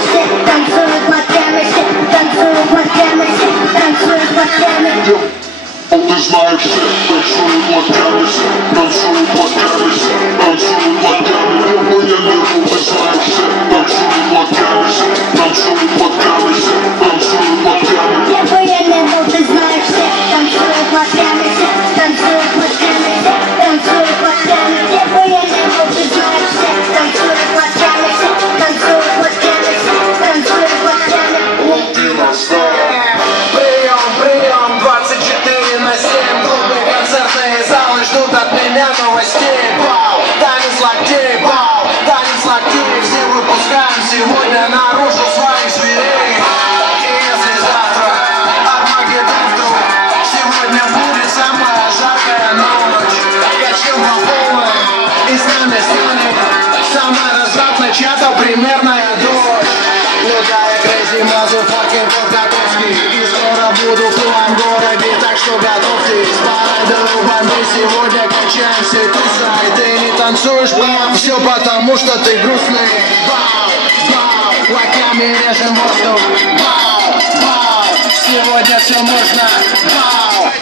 все танцуют под темы, все танцуют под темы, все танцуют под темы. Ты знаешь, все танцуют под темы, все танцуют под темы, все танцуют под темы. Я лежу, ты знаешь, все танцуют под темы, все танцуют под темы, все танцуют под темы. Где бы я не был, ты знаешь, все танцуют под темы, все танцуют под темы, все танцуют под темы. Где бы я не был, ты знаешь, все танцуют под темы, все танцуют под темы, все танцуют под темы. Вот ты настал. Прием, 24/7. Клубы, концертные залы ждут от меня новостей. Бау, танец локтей, бау, танец локтей. Все выпускаем сегодня наружу своих зверей. И если завтра Армагеддон вдруг, сегодня будет самая жаркая ночь. Качем по полной, и с нами станет самая развратная чья-то примерная дочь. Лютая crazy motherfucking подготовки. И скоро буду в твоем городе, так что готовьтесь. Парадовые банды сегодня качаемся, тусай. Ты не танцуешь, бам, все потому что ты грустный. Бау, бау, локтями режем воздух. Бау, бау, сегодня все можно. Бау,